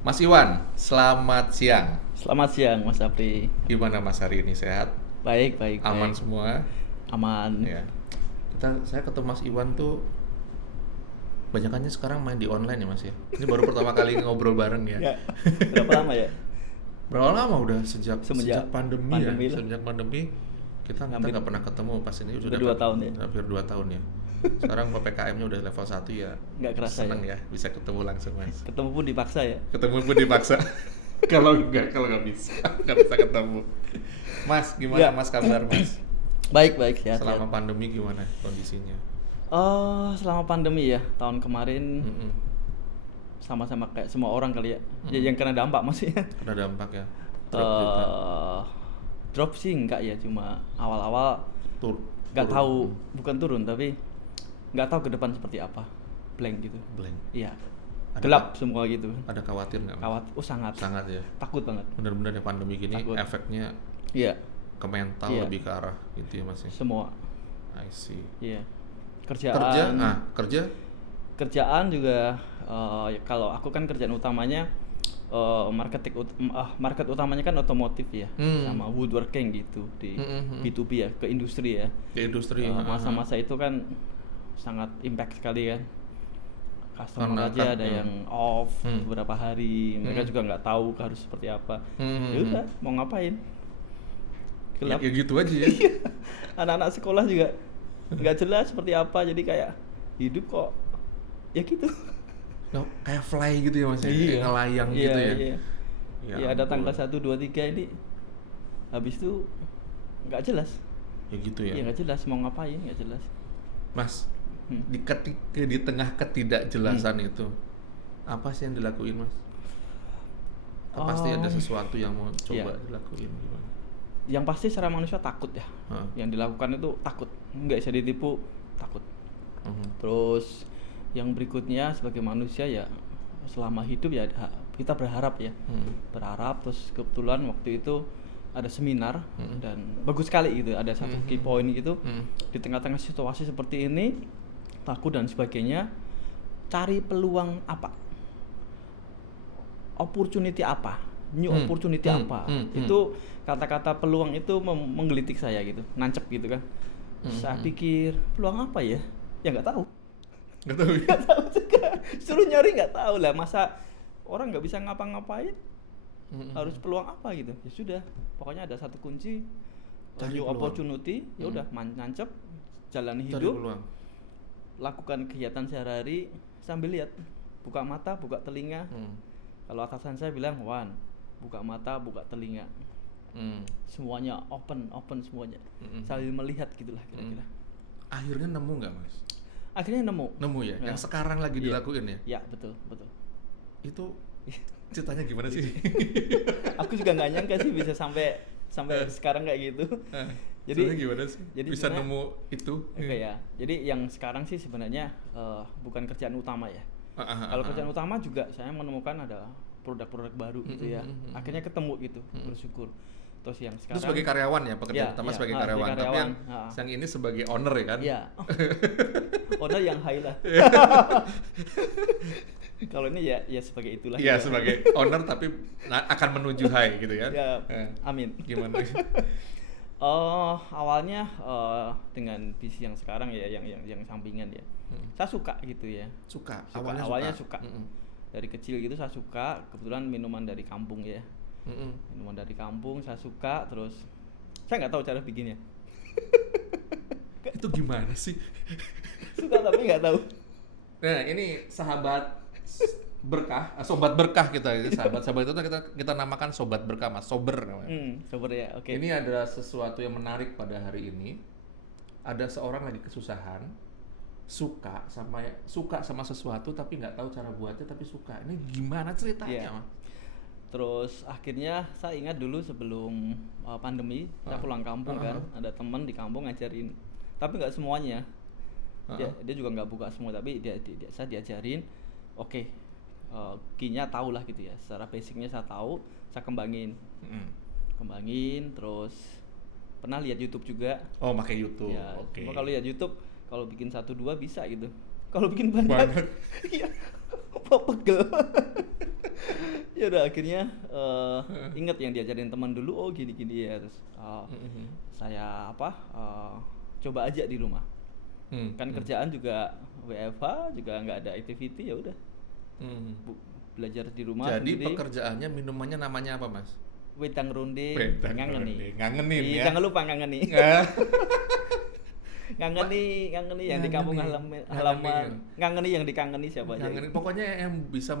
Mas Iwan, selamat siang. Selamat siang, Mas Apri. Gimana Mas hari ini sehat? Baik, baik, Aman baik. semua? Aman. Ya. Saya ketemu Mas Iwan tuh banyakannya sekarang main di online ya Mas ya. Ini baru pertama kali ngobrol bareng ya. Ya, berapa lama ya? Berapa lama udah sejak Semenjak pandemi ya? pandemi lah. Sejak pandemi kita Hampir nggak pernah ketemu pas ini udah 2 tahun ya? hampir 2 tahun ya. Sekarang PPKM-nya udah level 1 ya. Nggak kerasa Seneng ya bisa ketemu langsung Mas. Ketemu pun dipaksa ya? Ketemu pun dipaksa. Kalau nggak bisa, nggak bisa ketemu. Mas, gimana Ya. Mas kabar Mas? Baik, baik, sehat, Selama sehat. pandemi gimana kondisinya? Selama pandemi ya, tahun kemarin Mm-mm. sama-sama kayak semua orang kali ya. Ya, Mm. yang kena dampak maksudnya. Kena dampak ya? Drop juga? Drop sih enggak ya, cuma awal-awal nggak Turun. tahu, bukan turun tapi nggak tahu ke depan seperti apa. Blank gitu. Blank. Iya. Ada Gelap semua gitu. Ada khawatir nggak? Mas? Kawat, sangat. Sangat ya? Takut banget. Bener-bener ya pandemi gini Takut. efeknya Iya, ke mental Iya. lebih ke arah gitu ya Mas ya? semua. I see. Iya. Kerja? Kerja? Kerjaan juga kalau aku kan kerjaan utamanya market utamanya kan otomotif ya, sama woodworking gitu di B2B ya, ke industri ya. Di industri. Masa-masa itu kan sangat impact sekali kan. Customer Karena aja kan, ada yang off beberapa hari, mereka Hmm. juga nggak tahu harus seperti apa. Hmm. Ya udah, mau ngapain? Ya, Gelap. ya gitu aja ya. Anak-anak sekolah juga nggak jelas seperti apa, jadi kayak hidup kok ya gitu. No, kayak fly gitu ya Mas ya? Kayak ngelayang Iya, gitu ya? iya. Ya Ya ada ampun. tanggal 1, 2, 3 ini habis itu nggak jelas. Ya gitu ya? Iya nggak jelas mau ngapain, nggak jelas. Mas, Hmm. di tengah ketidakjelasan itu, apa sih yang dilakuin Mas? Pasti ada sesuatu yang mau coba Iya. dilakuin gimana? Yang pasti secara manusia takut ya. Hah? Yang dilakukan itu takut, nggak bisa ditipu, takut. Mhm. Terus yang berikutnya sebagai manusia ya selama hidup ya kita berharap ya. Berharap, terus kebetulan waktu itu ada seminar dan bagus sekali gitu, ada satu key point gitu. Di tengah-tengah situasi seperti ini, takut dan sebagainya, cari peluang apa, opportunity apa, new opportunity apa. Itu kata-kata peluang itu menggelitik saya gitu, nancep gitu kan. Saya pikir peluang apa ya nggak tahu. Nggak tahu ya? Nggak tahu juga, suruh nyari nggak tahu lah, masa orang nggak bisa ngapa-ngapain harus peluang apa gitu. Ya sudah, pokoknya ada satu kunci, Cari new peluang. opportunity. Ya udah, nancep, jalani Cari hidup, peluang. lakukan kegiatan sehari-hari sambil lihat, buka mata, buka telinga. Kalau atasan saya bilang, Wan, buka mata, buka telinga, semuanya open semuanya, sambil melihat gitulah kira-kira. Akhirnya nemu nggak Mas? Akhirnya nemu. Nemu ya? Ya. Yang sekarang lagi Iya. dilakuin ya? Ya, betul. Itu ceritanya gimana sih? Aku juga nggak nyangka sih bisa sampai sekarang kayak gitu. Ceritanya gimana sih? jadi Bisa sebenarnya- nemu itu? Oke ya. Jadi yang sekarang sih sebenarnya bukan kerjaan utama ya. Kalau kerjaan utama juga saya menemukan ada produk-produk baru gitu ya. Akhirnya ketemu gitu, bersyukur. Terus yang Itu sekarang sebagai karyawan ya, pekerjaan Ya, utama ya, sebagai sebagai karyawan. Tapi karyawan, yang ini sebagai owner ya kan? ya. Owner yang high lah. Kalau ini ya sebagai itulah. Iya, gitu. sebagai owner tapi akan menuju high gitu ya? Ya, Eh, amin. Gimana? Awalnya dengan visi yang sekarang ya, yang sampingan ya. Saya suka gitu ya. Suka. Awalnya suka. Mm-mm. Dari kecil gitu saya suka. Kebetulan minuman dari kampung ya. Minuman dari kampung saya suka. Terus saya nggak tahu cara bikinnya. Itu gimana sih? Suka tapi nggak tahu. Nah, ini sahabat berkah, sobat berkah kita. Sahabat-sahabat itu kita namakan sobat berkah, Mas. Sober namanya. Sober ya. Oke. Ini adalah sesuatu yang menarik pada hari ini. Ada seorang lagi kesusahan, suka sama sesuatu tapi nggak tahu cara buatnya tapi suka. Ini gimana ceritanya, Iya. Mas? Terus akhirnya saya ingat dulu sebelum pandemi saya pulang kampung kan, ada teman di kampung ngajarin, tapi nggak semuanya. Dia juga nggak buka semua, tapi saya diajarin. Oke, key-nya tahu lah gitu ya, secara basicnya saya tahu, saya kembangin, terus pernah lihat YouTube juga. Oh, pakai YouTube. Ya, Oke. cuma kalau lihat YouTube, kalau bikin 1-2 bisa gitu. Kalau bikin banyak, Banyak. iya, pegel. Ya udah akhirnya ingat yang diajarin teman dulu, oh gini-gini ya, terus saya coba aja di rumah. Kan kerjaan juga WFH, juga nggak ada activity, ya udah belajar di rumah Jadi sendiri. pekerjaannya, minumannya namanya apa, Mas? Wedang ronde, Wedang ngangeni. ronde. Ngangenin Iya, ya. jangan lupa ngangeni. Ngangeni yang di kampung halaman. Ngangeni yang dikangeni siapa aja. Ngangenin. Pokoknya yang bisa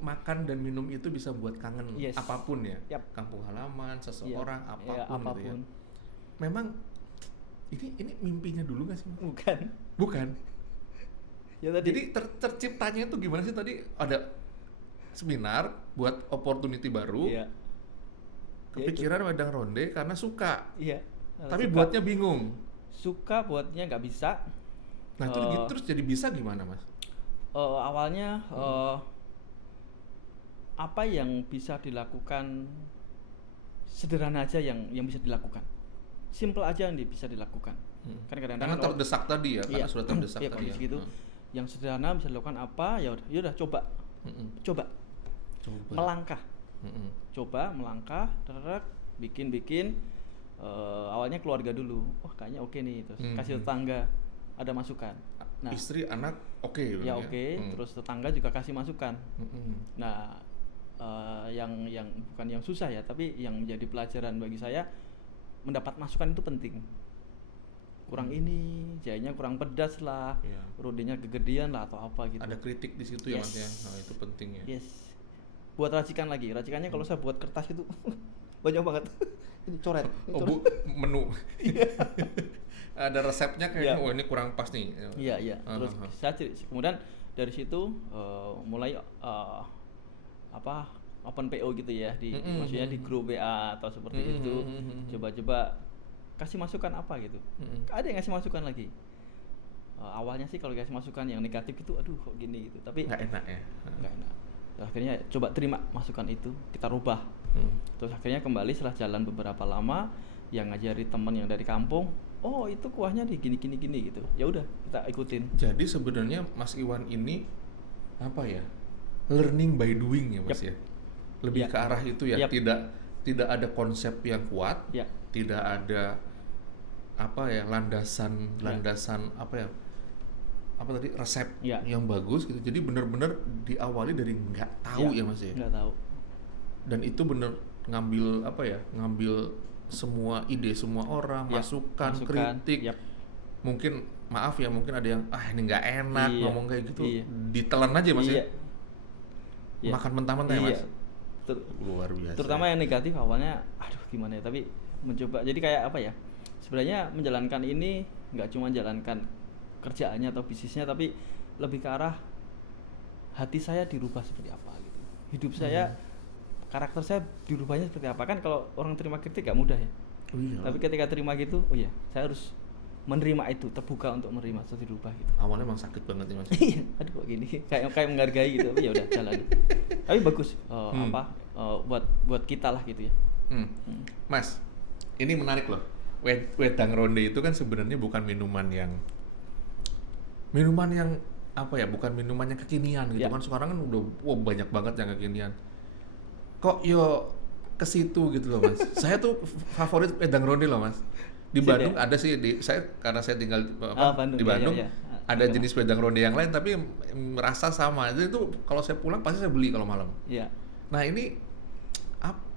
makan dan minum itu bisa buat kangen. Yes. Apapun ya. Yap. Kampung halaman, seseorang, Iya, apapun, iya, gitu ya. apapun. Memang ini mimpinya dulu nggak sih? Mas? Bukan. Bukan. Ya tadi. Jadi terciptanya itu gimana sih tadi? Ada seminar buat opportunity baru. Iya. Kepikiran wedang ronde karena suka. Iya. Tapi Suka. buatnya bingung. Suka buatnya nggak bisa. Nah, itu terus jadi bisa gimana, Mas? Awalnya apa yang bisa dilakukan sederhana aja yang bisa dilakukan. Simple aja yang bisa dilakukan. Kan kadang-kadang Karena terdesak tadi ya, karena iya, sudah terdesak iya, tadi kondisi ya. gitu. Yang sederhana bisa dilakukan apa? Ya udah coba. Coba. Melangkah. Coba melangkah, bikin awalnya keluarga dulu. Oh, kayaknya oke nih, terus kasih tetangga, ada masukan. Nah, istri, anak, oke. ya oke. Terus tetangga juga kasih masukan. Nah, yang bukan yang susah ya, tapi yang menjadi pelajaran bagi saya, mendapat masukan itu penting. Kurang ini, jahenya kurang pedas lah, rondenya kegedean lah atau apa gitu. Ada kritik di situ ya, Mas ya. Nah, itu penting ya. Yes. Buat racikan lagi. Racikannya kalau saya buat kertas itu banyak banget. Ini coret. Oh, menu. Ada resepnya kayak, oh ini kurang pas nih. Iya. Terus saya kemudian dari situ mulai open PO gitu ya, maksudnya di grup WA atau seperti itu. Coba-coba kasih masukan apa gitu. Ada yang ngasih masukan lagi. Awalnya sih kalau kasih masukan yang negatif itu, aduh kok gini gitu. Tapi nggak enak ya. Nggak enak. Akhirnya coba terima masukan itu, kita rubah. Terus akhirnya kembali setelah jalan beberapa lama, yang ngajari teman yang dari kampung, oh itu kuahnya di gini gitu. Ya udah kita ikutin. Jadi sebenarnya Mas Iwan ini apa ya? Learning by doing ya, Mas ya. Lebih ke arah itu ya. Tidak ada konsep yang kuat. Tidak ada apa ya, landasan apa ya? Apa tadi, resep yang bagus gitu. Jadi benar-benar diawali dari nggak tahu ya, Mas ya. Nggak tahu. Dan itu benar ngambil apa ya? Ngambil semua ide semua orang, masukan, kritik. Mungkin maaf ya, mungkin ada yang ini nggak enak ngomong kayak gitu. Ditelan aja, Mas ya. Makan mentah-mentah ya, Mas. Luar biasa. Terutama yang negatif awalnya, aduh gimana ya, tapi mencoba. Jadi kayak apa ya? Sebenarnya menjalankan ini nggak cuma jalankan kerjaannya atau bisnisnya, tapi lebih ke arah hati saya dirubah seperti apa gitu. Hidup saya, karakter saya dirubahnya seperti apa. Kan kalau orang terima kritik gak mudah ya. Tapi ketika terima gitu, oh iya, saya harus menerima itu, terbuka untuk menerima, terus dirubah gitu. Awalnya emang sakit banget ya, Mas. Aduh kok gini, kayak menghargai gitu, tapi ya udah jalan. Tapi bagus, buat kita lah gitu ya. Mas, ini menarik loh. Wedang ronde itu kan sebenarnya bukan minuman yang apa ya, bukan minuman yang kekinian gitu kan. Sekarang kan udah banyak banget yang kekinian. Kok yo ke situ gitu loh, Mas. Saya tuh favorit wedang ronde loh, Mas. Di Bandung ada sih, karena saya tinggal Bandung, di Bandung, ada Bandung. jenis wedang ronde yang lain tapi rasa sama. Jadi itu kalau saya pulang pasti saya beli kalau malam. Nah, ini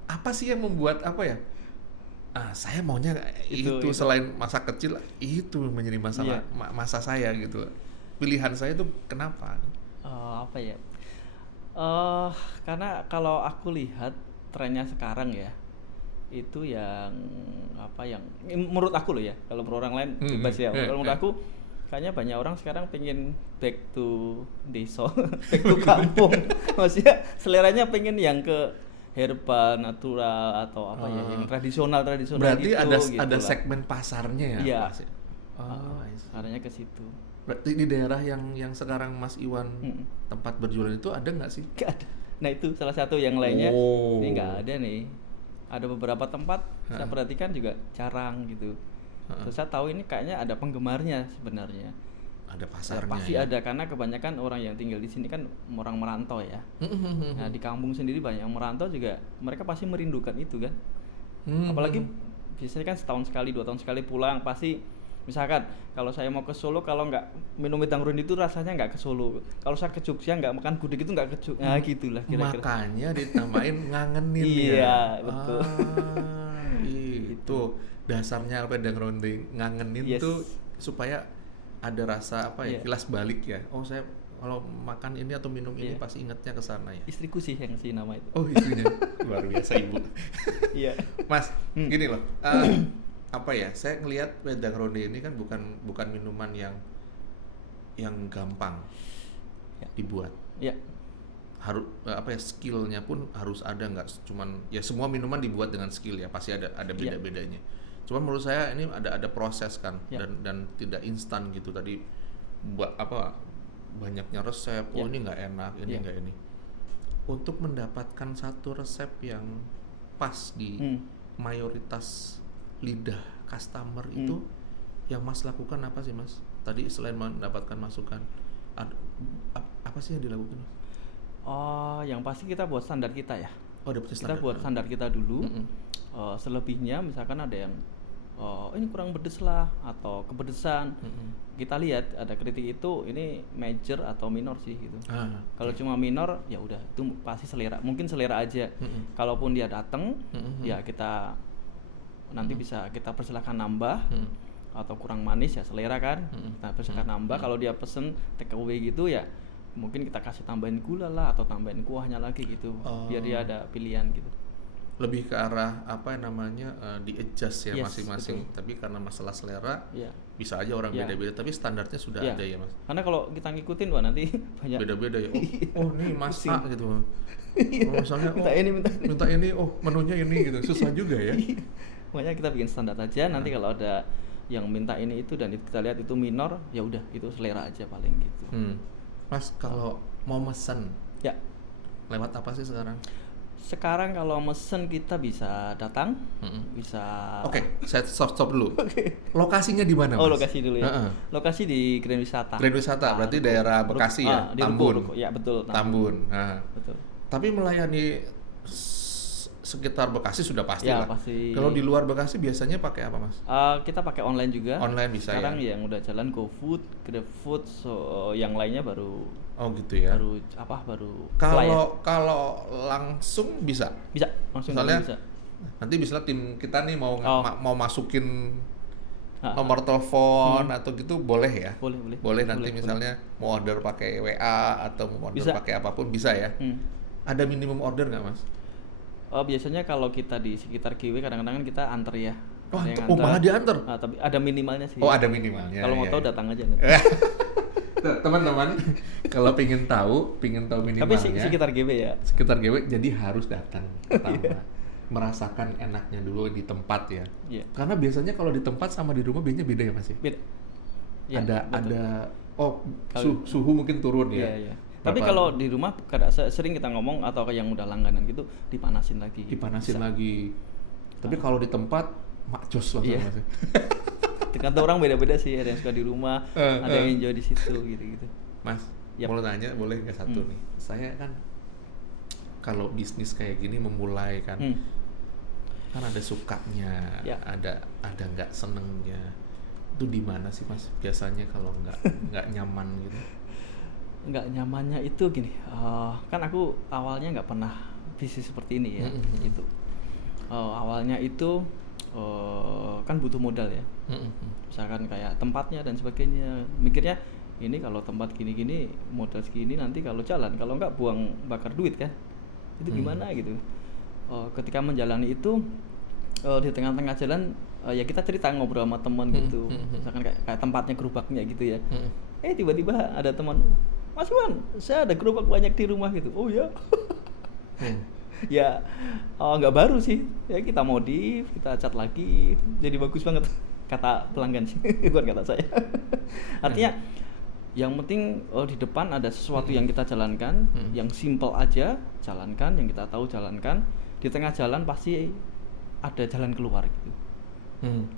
apa sih yang membuat apa ya? Saya maunya itu selain masa kecil, itu menjadi masa saya gitu. Pilihan saya itu kenapa? Apa ya? Karena kalau aku lihat trennya sekarang ya, itu yang menurut aku loh ya, kalau menurut orang lain bebas ya. Kalau menurut aku kayaknya banyak orang sekarang pengen back to desa, back to kampung. Maksudnya seleranya pengen yang ke herbal, natural atau apa ya, yang tradisional berarti gitu. Ada segmen pasarnya ya? Iya. Arahnya ke situ. Berarti di daerah yang sekarang Mas Iwan tempat berjualan itu ada nggak sih? Nggak ada. Nah itu salah satu yang lainnya. Ini nggak ada nih. Ada beberapa tempat saya perhatikan juga jarang gitu. Terus saya tahu ini kayaknya ada penggemarnya sebenarnya. ada pasarnya. Pasti ada, karena kebanyakan orang yang tinggal di sini kan orang merantau ya. Nah, di kampung sendiri banyak yang merantau juga, mereka pasti merindukan itu kan. Apalagi biasanya kan setahun sekali, 2 tahun sekali pulang, pasti misalkan kalau saya mau ke Solo, kalau nggak minum wedang ronde itu rasanya nggak ke Solo. Kalau saya ke Jogja nggak makan gudeg itu nggak ke Jogja. Nah, gitulah kira-kira. Makanya ditambahin ngangenin ya. Iya, betul. Itu dasarnya wedang ronde, ngangenin tuh supaya ada rasa apa ya, kilas balik ya. Oh, saya kalau makan ini atau minum ini pasti ingatnya ke sana ya. Istriku sih yang ngasih nama itu. Oh, istrinya. Luar biasa ibu. Iya. Mas, gini loh. Apa ya? Saya ngelihat wedang ronde ini kan bukan minuman yang gampang dibuat. Iya. Harus apa ya, skillnya pun harus ada, nggak cuman ya semua minuman dibuat dengan skill ya, pasti ada beda-bedanya. Cuman menurut saya ini ada proses kan, dan tidak instan gitu. Tadi banyaknya resep, ini nggak enak, ini nggak ini. Untuk mendapatkan satu resep yang pas di mayoritas lidah customer itu, yang Mas lakukan apa sih Mas? Tadi selain mendapatkan masukan, apa sih yang dilakukan Mas? Oh, yang pasti kita buat standar kita ya. Oh, kita buat standar kita dulu. Selebihnya misalkan ada yang ini kurang pedes lah atau kepedesan, kita lihat ada kritik itu ini major atau minor sih gitu. Kalau cuma minor ya udah, itu pasti selera, mungkin selera aja. Kalaupun dia datang ya kita nanti bisa kita persilahkan nambah, atau kurang manis ya selera kan, kita persilahkan nambah. Kalau dia pesen take away gitu ya mungkin kita kasih tambahin gula lah atau tambahin kuahnya lagi gitu, biar dia ada pilihan gitu. Lebih ke arah apa namanya, di-adjust ya masing-masing. Betul. Tapi karena masalah selera, bisa aja orang beda-beda. Tapi standarnya sudah ada ya Mas. Karena kalau kita ngikutin wah nanti banyak beda-beda ya. Oh ini masak gitu. Misalnya minta ini, menunya ini gitu. Susah juga ya. Makanya kita bikin standar aja. Nanti kalau ada yang minta ini itu dan kita lihat itu minor, ya udah itu selera aja paling gitu. Mas, kalau mau mesen, lewat apa sih sekarang? Sekarang kalau mesen kita bisa datang, bisa. Oke, saya stop dulu. Lokasinya di mana, Mas? Oh, lokasi dulu ya. Lokasi di Grand Wisata. Grand Wisata, berarti daerah Bekasi ya, Tambun. Ya betul. Tambun. Betul. Tapi melayani sekitar Bekasi sudah pasti lah. Pasti. Kalau di luar Bekasi biasanya pakai apa Mas? Kita pakai online juga. Online bisa. Sekarang yang udah jalan GoFood, GrabFood, yang lainnya baru. Oh gitu ya. Baru. Kalau langsung bisa. Bisa. Langsung misalnya, bisa. Nanti misalnya tim kita nih mau masukin nomor telepon atau gitu boleh ya? Boleh nanti misalnya mau order pakai WA atau mau order pakai apapun bisa ya. Ada minimum order nggak Mas? Biasanya kalau kita di sekitar GW kadang-kadang kita antar ya. Malah diantar? Tapi ada minimalnya sih. Oh, ada minimalnya. Kalau mau tahu datang aja. Teman-teman, kalau pingin tahu minimalnya. Tapi sekitar GW ya. Sekitar GW, jadi harus datang pertama. Merasakan enaknya dulu di tempat ya. Karena biasanya kalau di tempat sama di rumah biasanya beda ya Mas ya? Beda. Ada suhu mungkin turun ya. Iya. Tapi kalau di rumah sering kita ngomong atau yang udah langganan gitu dipanasin lagi. Tapi kalau di tempat makjos langsung Mas. Tergantung orang beda-beda sih, ada yang suka di rumah, ada yang enjoy di situ gitu. Mas, mau nanya boleh nggak satu nih? Saya kan kalau bisnis kayak gini memulai kan ada sukanya, ada nggak senengnya. Itu di mana sih Mas? Biasanya kalau nggak nyaman gitu. Nggak nyamannya itu gini, kan aku awalnya nggak pernah bisnis seperti ini ya, gitu. Awalnya itu kan butuh modal ya, misalkan kayak tempatnya dan sebagainya. Mikirnya ini kalau tempat gini-gini modal segini nanti kalau jalan, kalau nggak buang bakar duit kan, itu gimana gitu. Ketika menjalani itu di tengah-tengah jalan ya kita cerita ngobrol sama teman gitu, misalkan kayak tempatnya gerobaknya gitu ya. Tiba-tiba ada teman, Mas Iwan, saya ada gerobak banyak di rumah gitu. Oh ya. Ya nggak baru sih, ya kita modif, kita cat lagi, jadi bagus banget. Kata pelanggan sih, bukan kata saya. Artinya yang penting di depan ada sesuatu yang kita jalankan, yang simple aja jalankan, yang kita tahu jalankan. Di tengah jalan pasti ada jalan keluar gitu.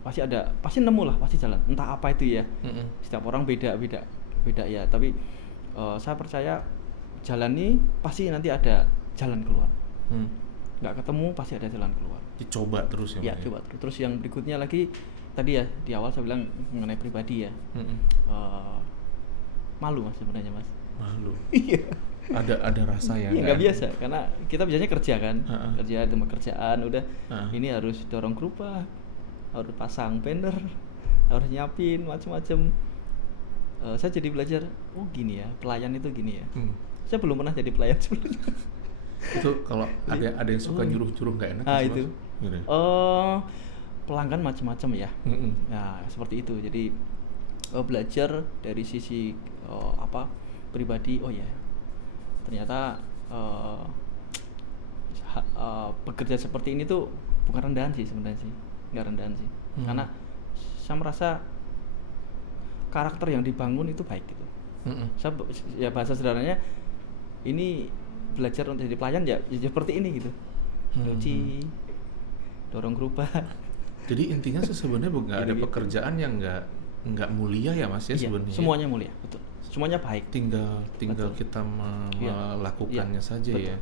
Pasti nemu lah, pasti jalan. Entah apa itu ya. Setiap orang beda-beda. beda ya. Tapi saya percaya jalani pasti nanti ada jalan keluar. Nggak ketemu pasti ada jalan keluar. Dicoba terus ya. Ya coba terus. Terus yang berikutnya lagi tadi ya di awal saya bilang mengenai pribadi ya. Malu Mas sebenarnya Mas. Malu. Iya. Ada rasa yang nggak biasa karena kita biasanya kerja kan, kerja tempat kerjaan udah ini harus dorong gerobak, harus pasang banner, harus nyiapin macam-macam. Saya jadi belajar, oh gini ya, pelayan itu gini ya. Saya belum pernah jadi pelayan sebelumnya. Itu kalau ada yang suka nyuruh-nyuruh nggak enak. Itu. Pelanggan macam-macam ya. Nah seperti itu. Jadi belajar dari sisi pribadi. Oh ya. Ternyata bekerja seperti ini tuh bukan rendahan sih sebenarnya sih, nggak rendahan sih, karena saya merasa karakter yang dibangun itu baik gitu. Saya ya bahasa sederhananya ini belajar untuk jadi pelayan ya seperti ini gitu, nyuci, dorong gerobak. Jadi intinya sebenarnya nggak ada pekerjaan yang nggak mulia ya Mas ya sebenarnya. Semuanya mulia, betul. Semuanya baik. Tinggal kita melakukannya saja betul. Ya.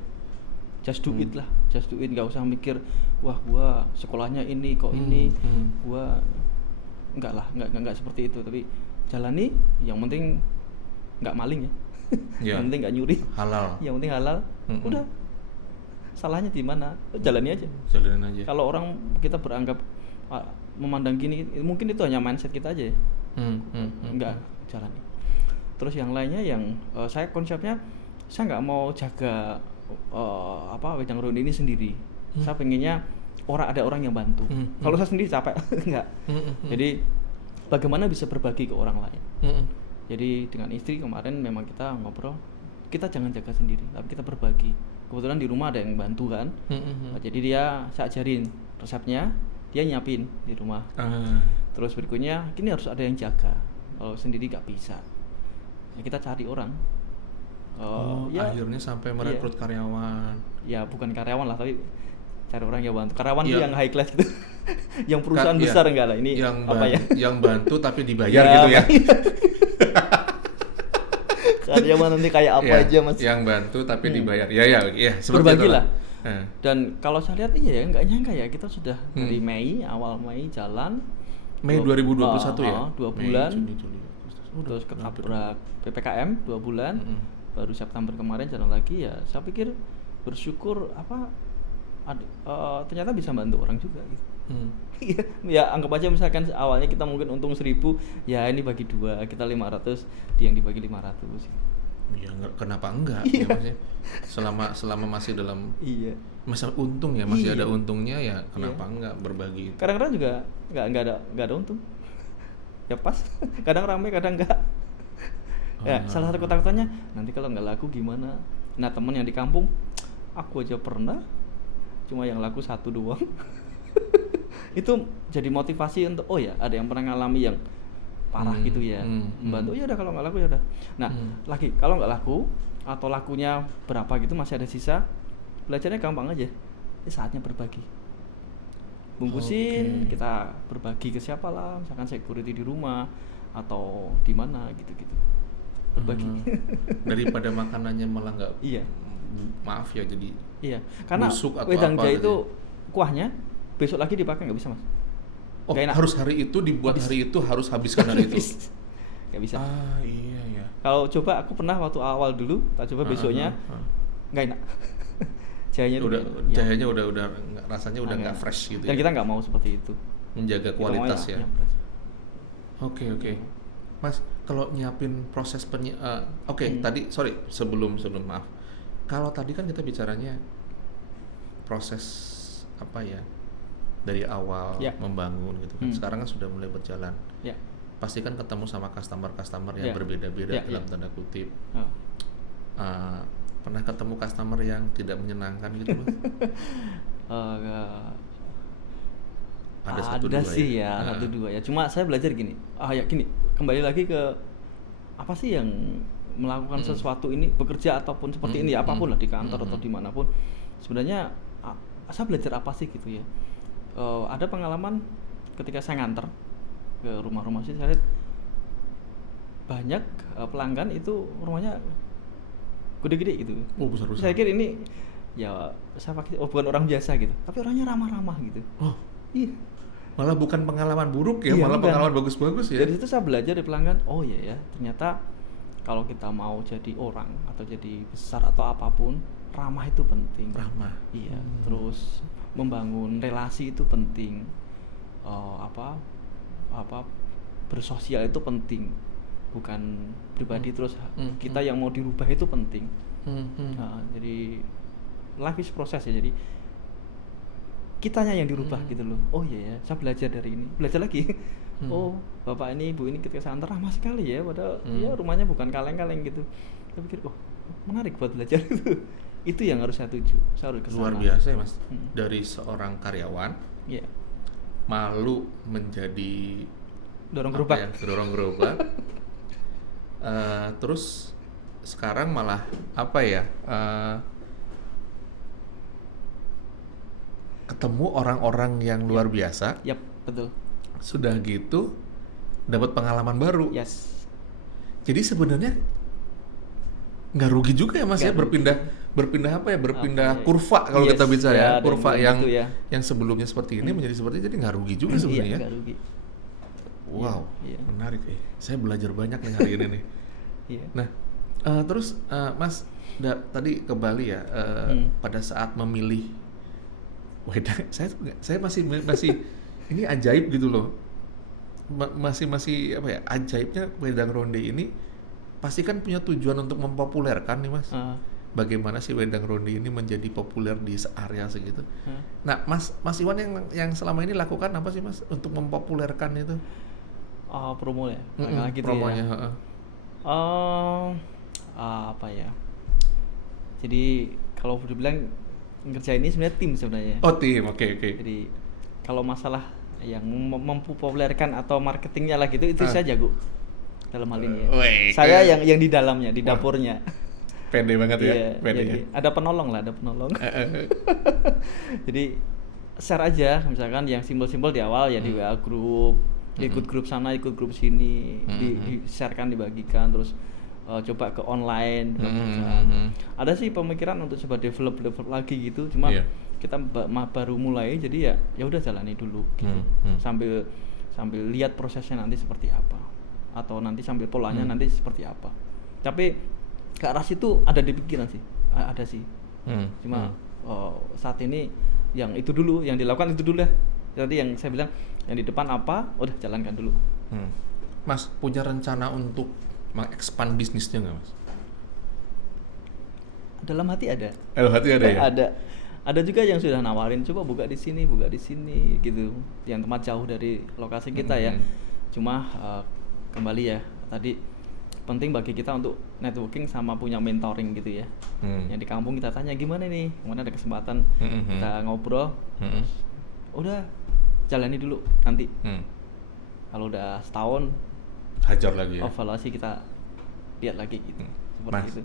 Just do it lah, just do it. Nggak usah mikir, wah gua sekolahnya ini kok ini, gua nggak seperti itu. Tapi jalani, yang penting nggak maling ya, yang penting nggak nyuri, halal. Yang penting halal. Udah, salahnya di mana? Jalani aja. Jalanin aja. Kalau orang kita beranggap memandang gini, mungkin itu hanya mindset kita aja ya. Nggak jalani. Terus yang lainnya yang saya konsepnya saya nggak mau jaga wedang ronde ini sendiri. Saya pengennya ada orang yang bantu. Kalau saya sendiri capek enggak. Jadi bagaimana bisa berbagi ke orang lain. Jadi dengan istri kemarin memang kita ngobrol, kita jangan jaga sendiri, tapi kita berbagi. Kebetulan di rumah ada yang bantu kan. Jadi saya ajarin resepnya, dia nyiapin di rumah. Terus berikutnya, ini harus ada yang jaga. Kalau sendiri nggak bisa. Ya kita cari orang. Akhirnya sampai merekrut karyawan. Ya bukan karyawan lah, tapi cari orang yang bantu. Karyawan tuh yang high class gitu. Yang perusahaan besar enggak lah. Ini yang bantu tapi dibayar gitu ya. Karyawan nanti kayak apa aja Mas. Yang bantu tapi dibayar. Ya berbagilah. Dan kalau saya lihat nggak nyangka ya, kita sudah dari awal Mei jalan. Mei 2021 ya. 2 bulan. Mei, Juni. Terus ketabrak PPKM 2 bulan, baru September kemarin jalan lagi ya. Saya pikir bersyukur ternyata bisa bantu orang juga gitu. Ya anggap aja misalkan awalnya kita mungkin untung 1.000, ya ini bagi 2, kita 500, dia yang dibagi 500. Ya kenapa enggak ya maksudnya. Selama masih dalam masa untung ya, masih ada untungnya ya kenapa enggak berbagi. Kadang-kadang juga enggak ada untung. Ya pas, kadang ramai kadang enggak. Ya salah satu ketakutannya nanti kalau nggak laku gimana. Nah teman yang di kampung, aku aja pernah cuma yang laku 1 doang. Itu jadi motivasi untuk ada yang pernah ngalami yang parah gitu ya, membantu. Ya udah kalau nggak laku ya udah. Nah lagi kalau nggak laku atau lakunya berapa gitu masih ada sisa, belajarnya gampang aja. Ini saatnya berbagi. Bungkusin, kita berbagi ke siapa lah, misalkan security di rumah atau di mana gitu-gitu. Berbagi. Daripada makanannya malah nggak. Maaf ya jadi. Karena wedang jahe itu kuahnya besok lagi dipakai nggak bisa Mas. Harus hari itu dibuat hari itu, harus habiskan hari itu. Nggak bisa. Iya ya. Kalau coba aku pernah waktu awal dulu, tak coba besoknya nggak enak. Jahenya udah rasanya udah nggak fresh gitu. Dan kita nggak mau seperti itu. Menjaga kualitas ya. Oke. Mas, kalau nyiapin proses tadi sebelum maaf. Kalau tadi kan kita bicaranya proses dari awal membangun gitu kan. Sekarang kan sudah mulai berjalan. Pasti kan ketemu sama customer yang berbeda-beda dalam tanda kutip. Pernah ketemu customer yang tidak menyenangkan gitu Mas? Ada sih ya, 1-2 ya. Cuma saya belajar gini. Kembali lagi ke apa sih yang melakukan sesuatu ini, bekerja ataupun seperti ini apapun lah di kantor atau dimanapun. Sebenarnya saya belajar apa sih gitu ya. Ada pengalaman ketika saya nganter ke rumah-rumah sih, saya lihat banyak pelanggan itu rumahnya gede-gede gitu. Oh, besar-besar. Saya kira ini ya saya pakai bukan orang biasa gitu, tapi orangnya ramah-ramah gitu. Oh, iya. Malah bukan pengalaman buruk ya, malah bukan. pengalaman bagus-bagus ya. Dari situ saya belajar dari pelanggan, oh iya ya, ternyata kalau kita mau jadi orang atau jadi besar atau apapun, ramah itu penting. Ramah. Iya. Terus membangun relasi itu penting. Bersosial itu penting, bukan pribadi terus kita yang mau dirubah itu penting. Nah, jadi life is proses ya, jadi kitanya yang dirubah gitu loh. Oh iya ya, saya belajar dari ini, belajar lagi. Oh bapak ini ibu ini ketika saya antar ramah sekali ya, padahal ya rumahnya bukan kaleng-kaleng gitu. Saya pikir menarik buat belajar itu yang harus saya tuju, saya harus kesana. Luar biasa ya mas, dari seorang karyawan malu menjadi dorong gerobak ya, dorong gerobak. Terus sekarang malah apa ya, ketemu orang-orang yang luar biasa. Yap, betul. Sudah gitu dapat pengalaman baru. Yes. Jadi sebenarnya nggak rugi juga ya mas ya, berpindah apa ya, berpindah kurva kalau kita bicara ya, kurva yang sebelumnya seperti ini menjadi seperti ini, jadi nggak rugi juga sebenarnya. Iya, nggak rugi. Wow, menarik. Saya belajar banyak nih hari ini nih. Nah, terus mas tadi kembali ya, pada saat memilih wedang, saya masih ini ajaib gitu loh, masih apa ya, ajaibnya wedang ronde ini pasti kan punya tujuan untuk mempopulerkan nih mas. Bagaimana sih wedang ronde ini menjadi populer di area segitu? Nah, Mas Iwan yang selama ini lakukan apa sih mas untuk mempopulerkan itu? Promo ya, gitu promonya. Ya. Apa ya? Jadi kalau dibilang ngerjain ini sebenarnya tim sebenarnya. Oh tim, oke. Jadi kalau masalah yang mempopulerkan atau marketingnya lah gitu, itu saya jago dalam hal ini ya. Saya yang di dalamnya, di dapurnya. Pede banget ya. Pede jadi, ya. Ada penolong. Jadi share aja, misalkan yang simbol-simbol di awal ya di WA group, ikut grup sana, ikut grup sini, di-sharekan, dibagikan, terus coba ke online. Ada sih pemikiran untuk coba develop lagi gitu, cuma kita baru mulai, jadi ya udah jalani dulu gitu. Sambil lihat prosesnya nanti seperti apa, atau nanti sambil polanya nanti seperti apa. Tapi ke arah situ ada di pikiran sih, ada sih. Cuma saat ini yang itu dulu, yang dilakukan itu dulu ya. Jadi yang saya bilang yang di depan apa, udah jalankan dulu. Mas punya rencana untuk mengekspand bisnisnya nggak mas? Dalam hati ada. Dalam hati ada ya? Ada juga yang sudah nawarin, coba buka di sini gitu. Yang tempat jauh dari lokasi kita ya. Cuma kembali ya tadi, penting bagi kita untuk networking sama punya mentoring gitu ya. Yang di kampung kita tanya gimana nih, mana ada kesempatan kita ngobrol. Udah jalani dulu nanti. Kalau udah setahun hajar lagi ya. Evaluasi kita lihat lagi gitu. Seperti mas, itu.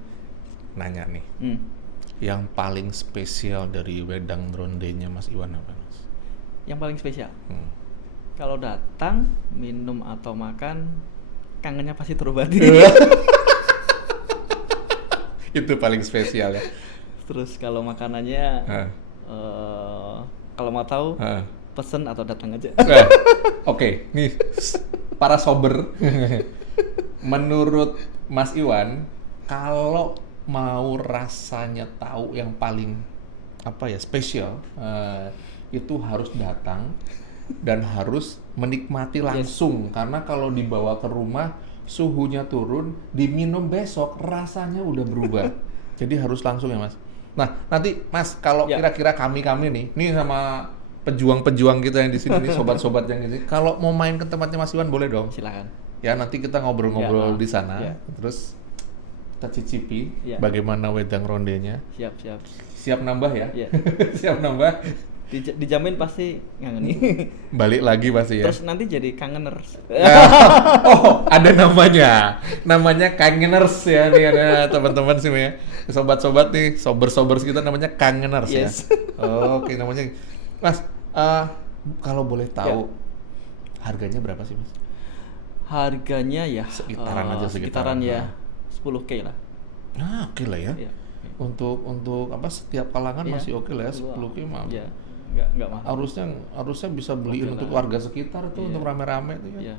Nanya nih. Yang paling spesial dari wedang rondenya Mas Iwan apa mas? Yang paling spesial? Kalau datang minum atau makan, kangennya pasti terobati. Itu paling spesial ya. Terus kalau makanannya kalau mau tahu pesen atau datang aja. Oke, nih para sober. Menurut Mas Iwan, kalau mau rasanya tahu yang paling apa ya spesial, itu harus datang dan harus menikmati langsung. Karena kalau dibawa ke rumah suhunya turun, diminum besok rasanya udah berubah. Jadi harus langsung ya mas. Nah nanti mas kalau kira-kira kami nih sama pejuang-pejuang kita yang di sini nih, sobat-sobat yang di sini, kalau mau main ke tempatnya Mas Iwan boleh dong. Silakan. Ya nanti kita ngobrol-ngobrol di sana, terus kita cicipi bagaimana wedang rondenya. Siap nambah ya. Siap nambah. Dijamin pasti ngangeni. Balik lagi pasti ya. Terus nanti jadi kangeners. Oh, ada namanya kangeners ya nih, ada teman-teman sih ya. Sobat-sobat nih, sober-sober kita namanya kangeners ya. Oke, namanya. Mas, kalau boleh tahu harganya berapa sih mas? Harganya ya sekitaran aja sekitaran ya 10K lah. Nah, oke lah ya. Iya. Untuk apa setiap kalangan masih oke lah ya, 10K mah. Iya. Enggak mahal. Harusnya bisa beliin untuk warga sekitar tuh, untuk rame-rame tuh ya. Iya.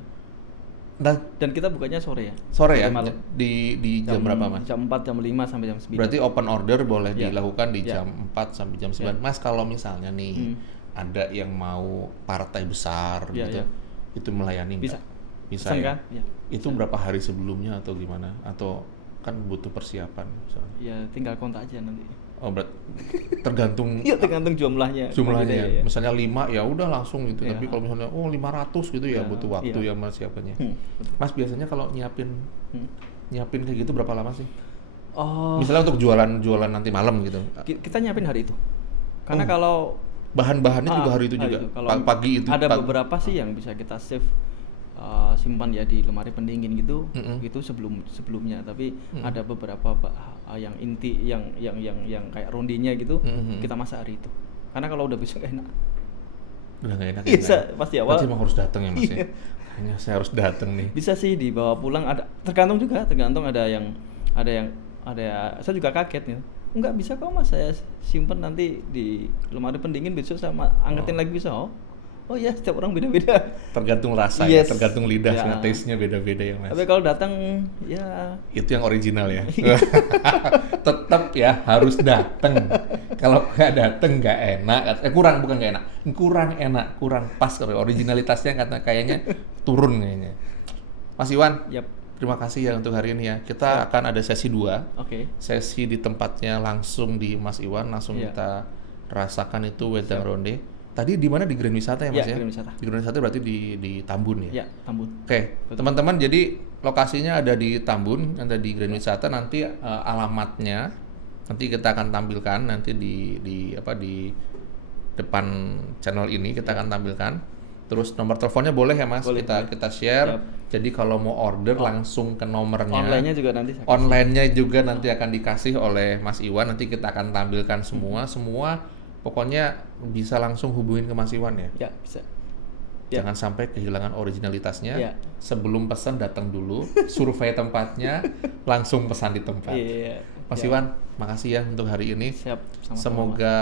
Nah, dan kita bukanya sore ya. Sore ya? Di jam berapa, Mas? Jam 4, jam 5 sampai jam 9. Berarti open order boleh dilakukan di jam 4 sampai jam 9. Mas, kalau misalnya nih ada yang mau partai besar gitu, itu melayani bisa. Bisa ya? Kan? Ya. Itu bisa. Berapa hari sebelumnya atau gimana? Atau kan butuh persiapan misalnya? Ya, tinggal kontak aja nanti. Oh, tergantung ya, tergantung jumlahnya. Ya. Misalnya 5 ya udah langsung gitu. Tapi kalau misalnya 500 gitu ya butuh waktu ya Mas siapanya. Mas biasanya kalau nyiapin kayak gitu berapa lama sih? Misalnya untuk jualan nanti malam gitu. Kita nyiapin hari itu. Karena kalau bahan-bahannya juga hari itu juga. Pagi itu. Ada beberapa sih yang bisa kita save, simpan ya di lemari pendingin gitu. Itu sebelumnya. Tapi ada beberapa yang inti yang kayak rondinya gitu, kita masak hari itu. Karena kalau udah besok enak. Udah nggak enak. Iya, pasti awal. Berarti emang harus datang ya Mas ya. Hanya saya harus datang nih. Bisa sih dibawa pulang, tergantung ada yang saya juga kaget ya. Enggak bisa kok Mas, saya simpen nanti di lemari pendingin, besok sama angetin lagi bisa. Oh ya, setiap orang beda-beda. Tergantung rasa ya, tergantung lidah, taste-nya beda-beda ya Mas. Tapi kalau datang ya itu yang original ya. Tetap ya harus datang. Kalau nggak datang nggak enak. Kurang enak, kurang pas. Originalitasnya kayaknya turun kayaknya. Mas Iwan, terima kasih ya untuk hari ini ya. Kita akan ada sesi 2. Sesi di tempatnya langsung di Mas Iwan, langsung kita rasakan itu wedang ronde. Tadi di mana, di Grand Wisata ya Mas ya? Grand Wisata. Di Grand Wisata berarti di Tambun ya? Iya, Tambun. Oke, teman-teman, jadi lokasinya ada di Tambun, ada di Grand Wisata. Nanti alamatnya nanti kita akan tampilkan nanti di depan channel ini kita akan tampilkan. Terus nomor teleponnya boleh ya Mas? Kita share. Jadi kalau mau order langsung ke nomornya. Online-nya juga nanti akan dikasih oleh Mas Iwan. Nanti kita akan tampilkan semua. Pokoknya bisa langsung hubungin ke Mas Iwan ya? Ya, bisa. Jangan sampai kehilangan originalitasnya. Sebelum pesan datang dulu, survei tempatnya, langsung pesan di tempat. Mas Iwan, makasih ya untuk hari ini. Siap, sama-sama. Semoga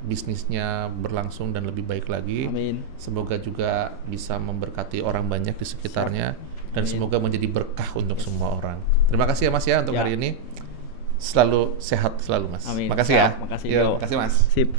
bisnisnya berlangsung dan lebih baik lagi. Amin. Semoga juga bisa memberkati orang banyak di sekitarnya. Dan semoga menjadi berkah untuk semua orang. Terima kasih ya Mas ya untuk hari ini. Selalu sehat selalu Mas. Amin. Makasih ya. Makasih. Makasih Mas. Sip.